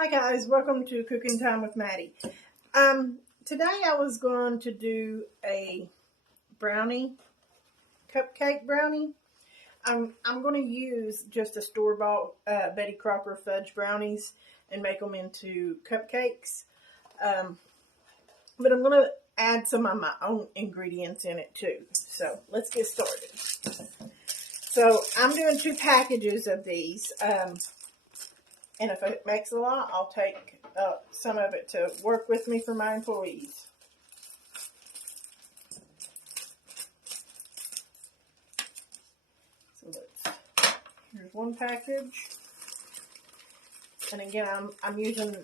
Hi guys, welcome to Cooking Time with Maddie. Today I was going to do a cupcake brownie. I'm going to use just a store-bought Betty Crocker fudge brownies and make them into cupcakes. But I'm going to add some of my own ingredients in it too. So let's get started. So I'm doing 2 packages of these. And if it makes a lot, I'll take some of it to work with me for my employees. So here's 1 package. And again, I'm using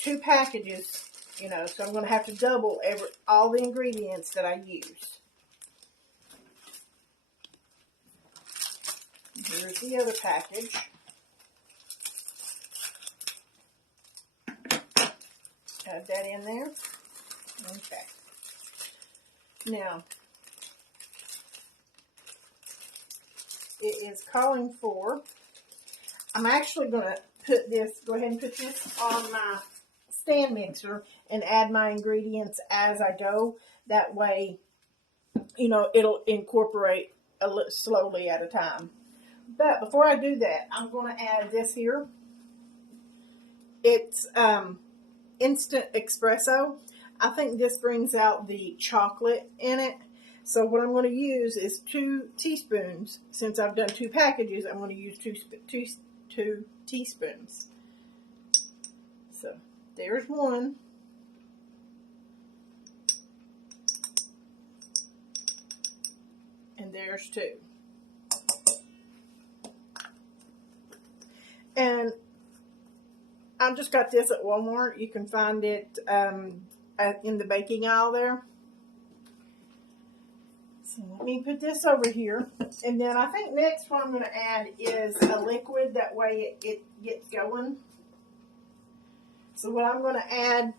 2 packages, so I'm going to have to double all the ingredients that I use. Here's the other package. Add that in there. Okay. Now, it is calling for, I'm actually going to go ahead and put this on my stand mixer and add my ingredients as I go. That way, it'll incorporate slowly at a time. But before I do that, I'm going to add this here. It's instant espresso. I think this brings out the chocolate in it. So what I'm going to use is 2 teaspoons. Since I've done 2 packages, I'm going to use 2 teaspoons. So there's 1. And there's 2. And I just got this at Walmart. You can find it in the baking aisle there. So let me put this over here. And then I think next what I'm going to add is a liquid. That way it gets going. So what I'm going to add,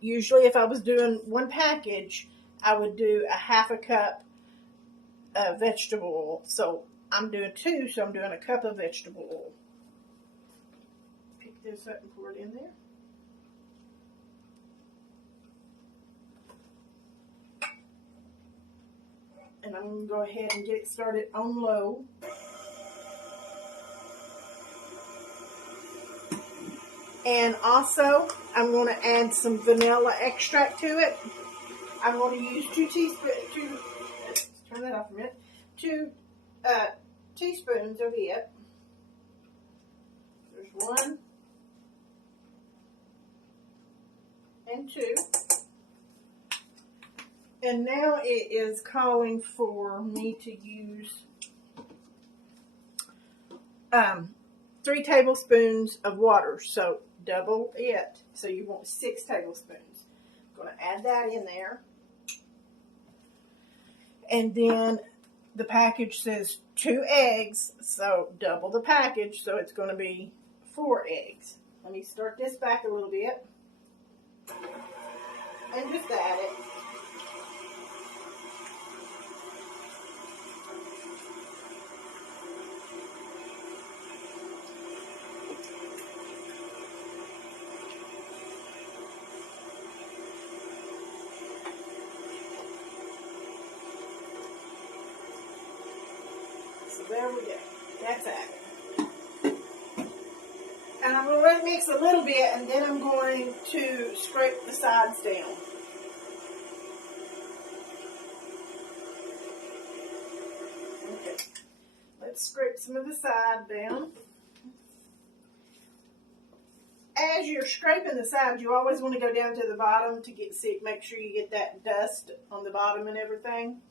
usually if I was doing 1 package, I would do a half a cup of vegetable oil. So I'm doing 2, so I'm doing a cup of vegetable oil. Pick this up and pour it in there. And I'm going to go ahead and get it started on low. And also, I'm going to add some vanilla extract to it. I'm going to use 2 teaspoons, turn that off a minute, 2 teaspoons of it. There's 1 and 2. And now it is calling for me to use 3 tablespoons of water. So double it. So you want 6 tablespoons. I'm going to add that in there. And then the package says 2 eggs. So double the package. So it's going to be 4 eggs. Let me start this back a little bit. And just add it. So there we go. That's added. And I'm going to let it mix a little bit, and then I'm going to scrape the sides down. Okay. Let's scrape some of the side down. As you're scraping the sides, you always want to go down to the bottom to make sure you get that dust on the bottom and everything.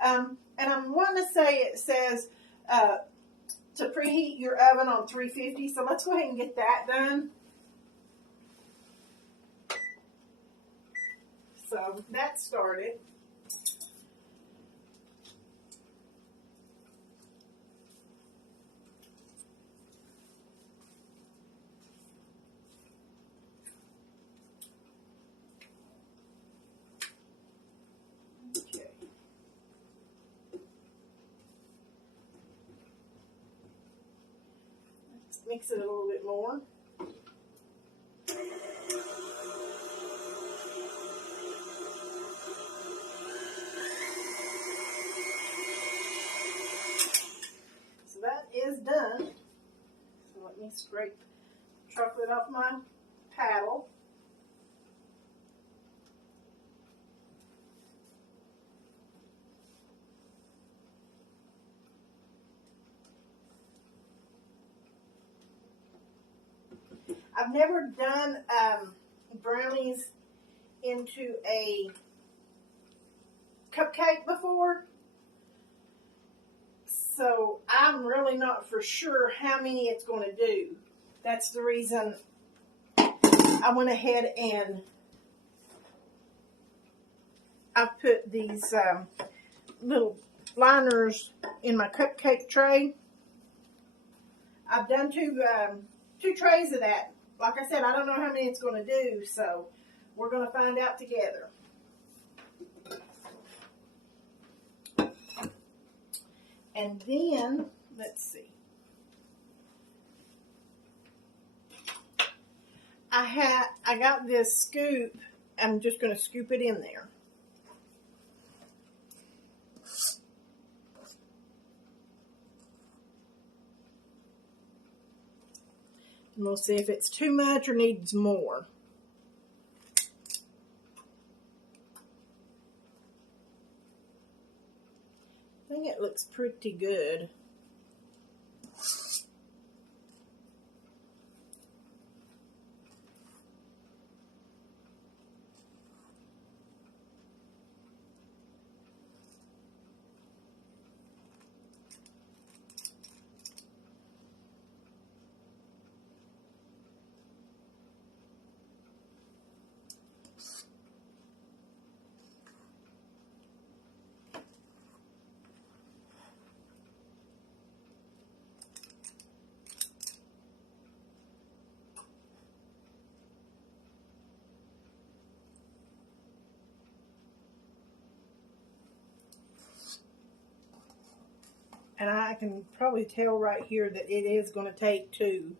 And I'm wanting to say it says to preheat your oven on 350. So let's go ahead and get that done. So that started. Mix it a little bit more. Let me scrape chocolate off my paddle. I've never done brownies into a cupcake before, so I'm really not for sure how many it's going to do. That's the reason I went ahead and I put these little liners in my cupcake tray. I've done two trays of that. Like I said, I don't know how many it's going to do, so we're going to find out together. And then, let's see. I got this scoop. I'm just going to scoop it in there. And we'll see if it's too much or needs more. I think it looks pretty good. And I can probably tell right here that it is going to take two.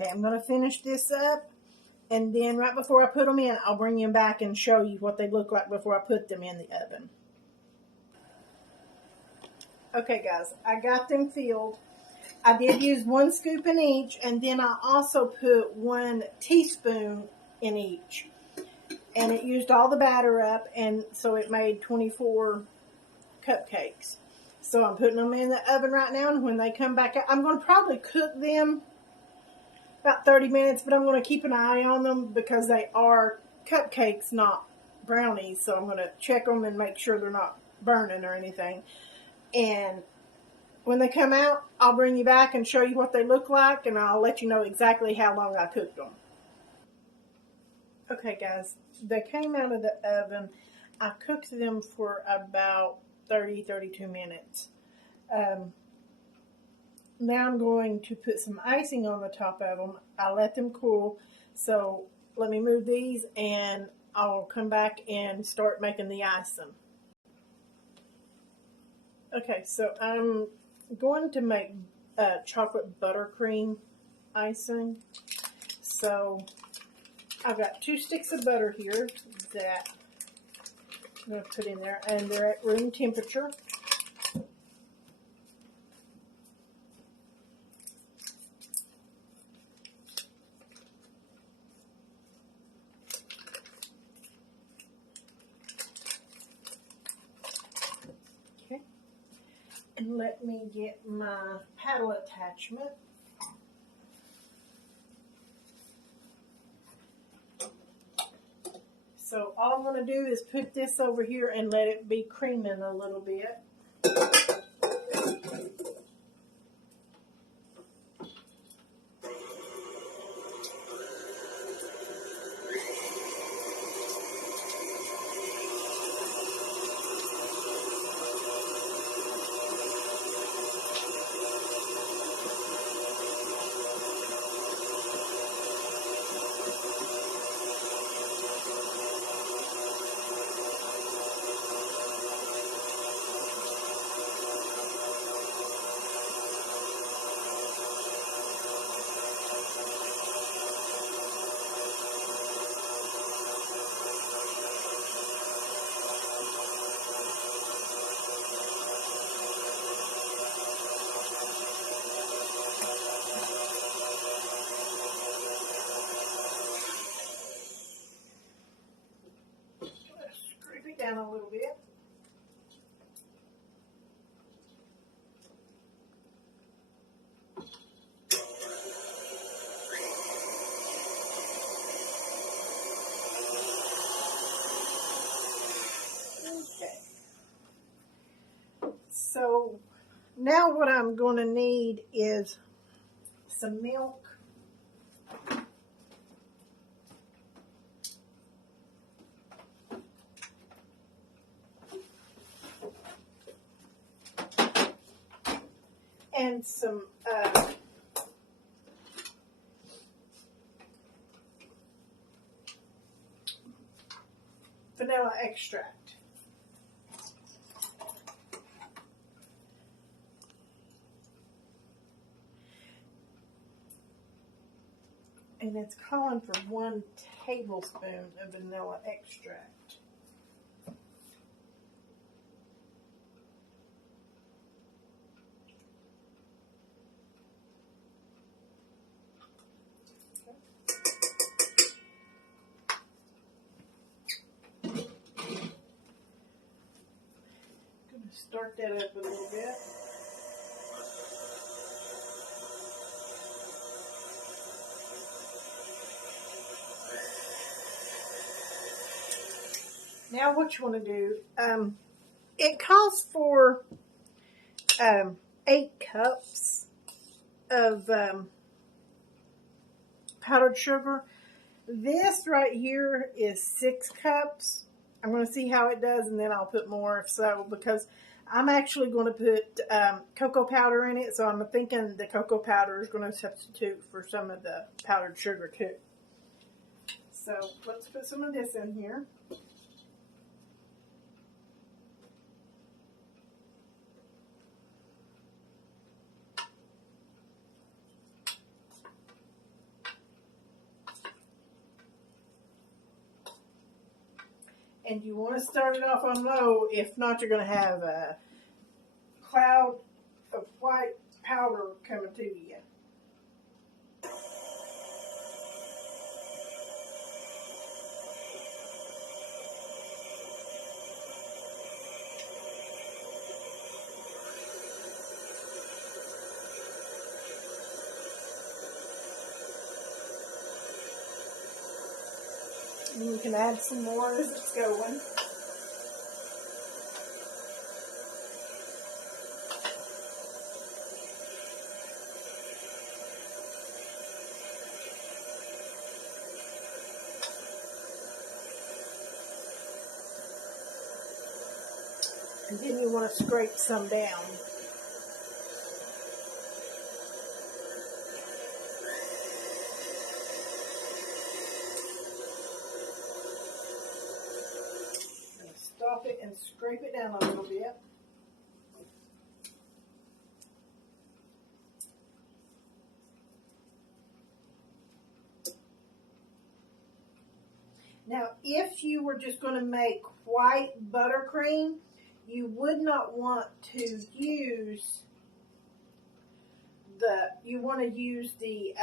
Okay, I'm going to finish this up, and then right before I put them in, I'll bring them back and show you what they look like before I put them in the oven. Okay guys, I got them filled. I did use 1 scoop in each, and then I also put 1 teaspoon in each. And it used all the batter up, and so it made 24 cupcakes. So I'm putting them in the oven right now, and when they come back out, I'm going to probably cook them about 30 minutes, but I'm going to keep an eye on them because they are cupcakes, not brownies. So I'm going to check them and make sure they're not burning or anything. And when they come out, I'll bring you back and show you what they look like, and I'll let you know exactly how long I cooked them. Okay guys, they came out of the oven. I cooked them for about 30-32 minutes. Now I'm going to put some icing on the top of them. I let them cool, so let me move these and I'll come back and start making the icing. Okay, so I'm going to make chocolate buttercream icing. So I've got 2 sticks of butter here that I'm going to put in there, and they're at room temperature. Okay, and let me get my paddle attachment. So all I'm going to do is put this over here and let it be creaming a little bit. little bit. Okay. So now what I'm going to need is some milk. And some vanilla extract. And it's calling for 1 tablespoon of vanilla extract. Start that up a little bit. Now what you want to do, it calls for 8 cups of powdered sugar. This right here is 6 cups. I'm going to see how it does, and then I'll put more if so, because I'm actually going to put cocoa powder in it, so I'm thinking the cocoa powder is going to substitute for some of the powdered sugar too. So let's put some of this in here. And you want to start it off on low. If not, you're going to have a cloud of white powder coming to you. And you can add some more as it's going. And then you want to scrape some down. Stop it and scrape it down a little bit. Now, if you were just going to make white buttercream, you would not want to use the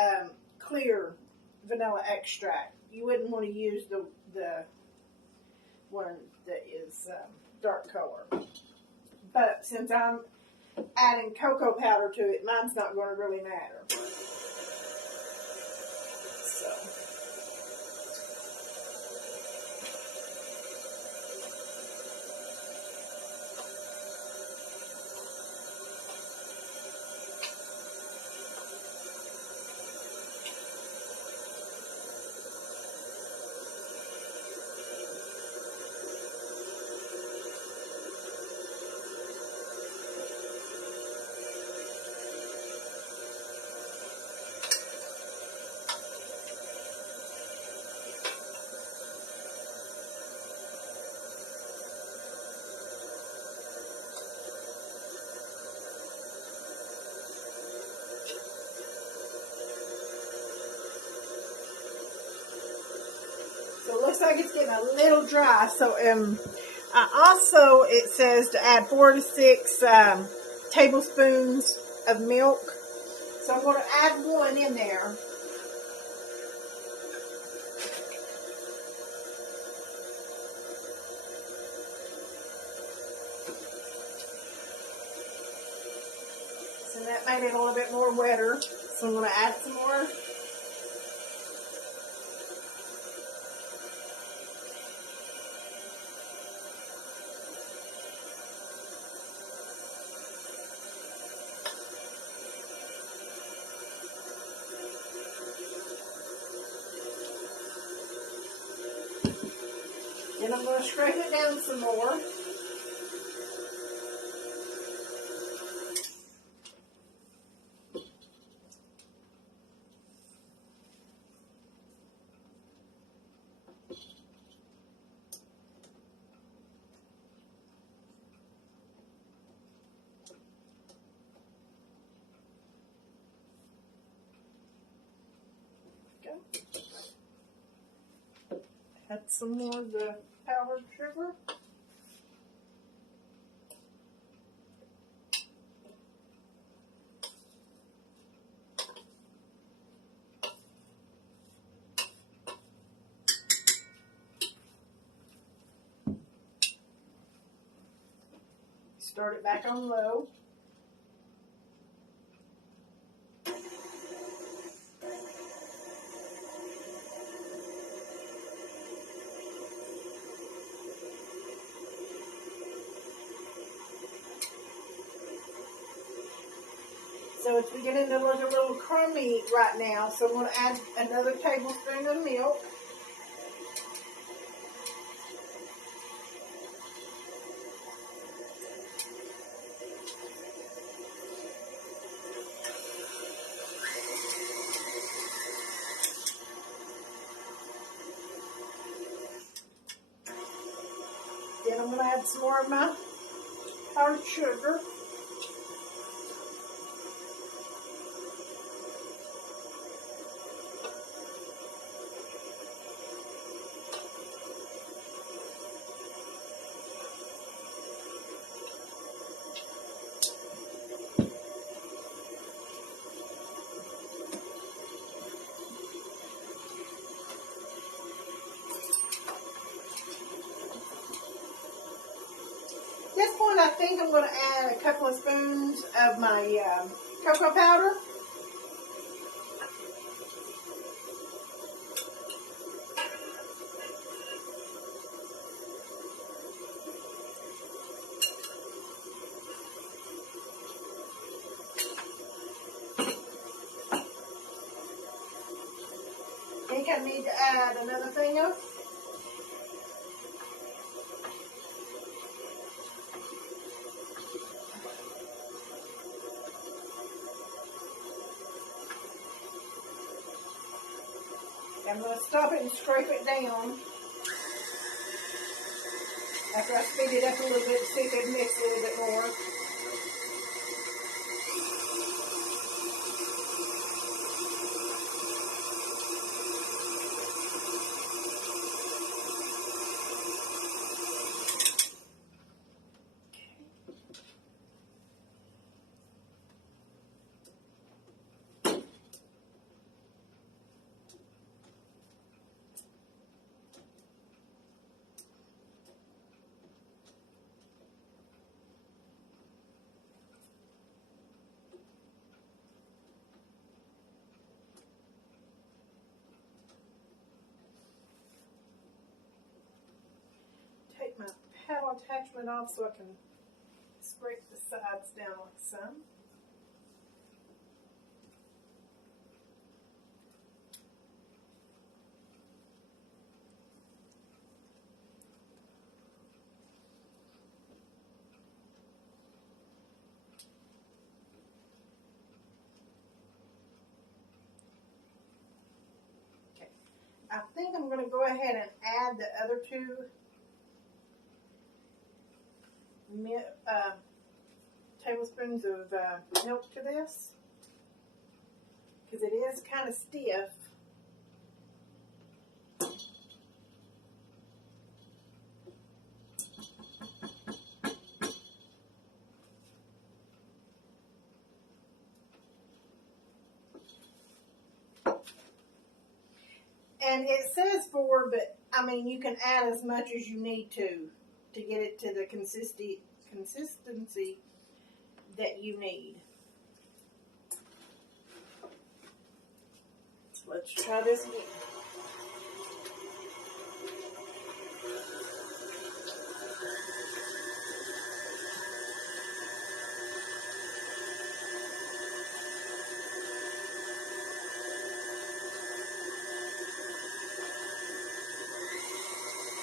clear vanilla extract. You wouldn't want to use the one that is dark color. But since I'm adding cocoa powder to it, mine's not going to really matter. So. So it looks like it's getting a little dry. So also it says to add 4 to 6 tablespoons of milk. So I'm going to add 1 in there. that made it a little bit more wetter, so I'm going to add some more. Then I'm going to scrape it down some more. Add some more of the powdered sugar. Start it back on low. So it's beginning to look a little crummy right now, so I'm going to add another tablespoon of milk. Then I'm going to add some more of my powdered sugar. At this point, I think I'm going to add a couple of spoons of my cocoa powder. I think I need to add another thing of. I'm going to stop it and scrape it down after I speed it up a little bit to see if it mix a little bit more. Take my paddle attachment off so I can scrape the sides down like some. Okay, I think I'm going to go ahead and add the other two tablespoons of milk to this, because it is kind of stiff. And it says 4, but I mean you can add as much as you need to get it to the consistency that you need. let's try this again.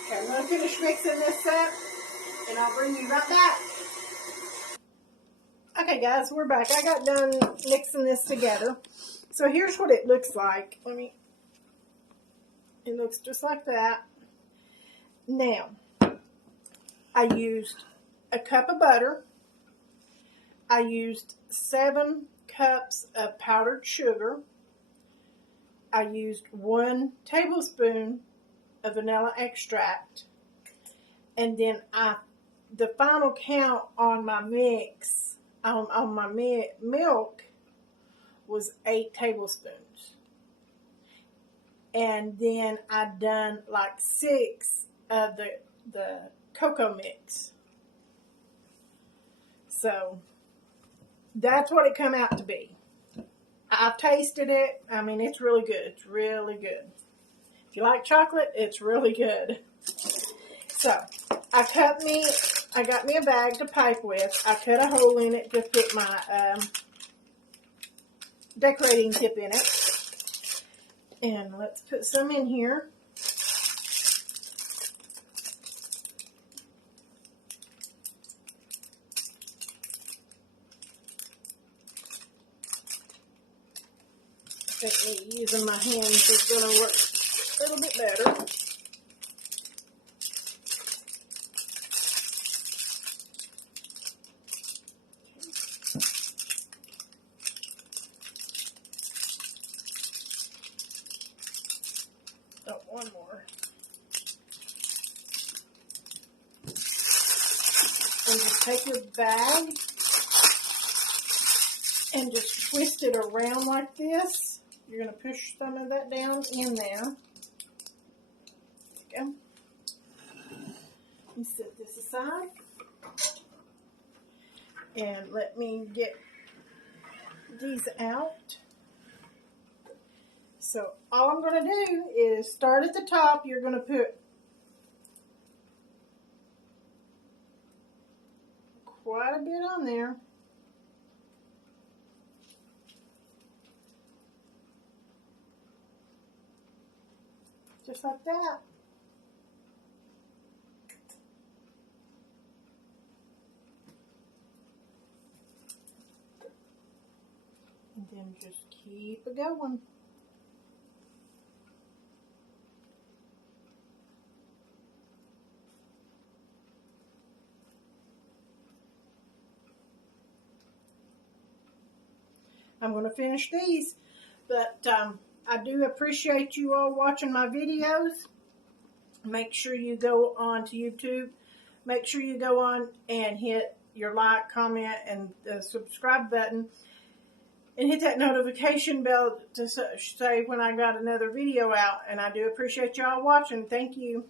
Okay, I'm going to finish mixing this up, and I'll bring you right back. Okay, guys, we're back. I got done mixing this together. So here's what it looks like. It looks just like that. Now, I used a cup of butter. I used 7 cups of powdered sugar. I used 1 tablespoon of vanilla extract. And then the final count on my mix, on my milk, was 8 tablespoons. And then I done like 6 of the cocoa mix. So that's what it come out to be. I've tasted it. I mean, it's really good. It's really good. If you like chocolate, it's really good. So I got me a bag to pipe with. I cut a hole in it to put my decorating tip in it. And let's put some in here. I think me using my hands is going to work a little bit better. Oh, one more. And just take your bag and just twist it around like this. You're going to push some of that down in there. There you go. Let me set this aside. And let me get these out. So all I'm going to do is start at the top. You're going to put quite a bit on there. Just like that. And then just keep it going. I'm going to finish these, but I do appreciate you all watching my videos. Make sure you go on to YouTube. Make sure you go on and hit your like, comment, and the subscribe button. And hit that notification bell to say when I got another video out. And I do appreciate y'all watching. Thank you.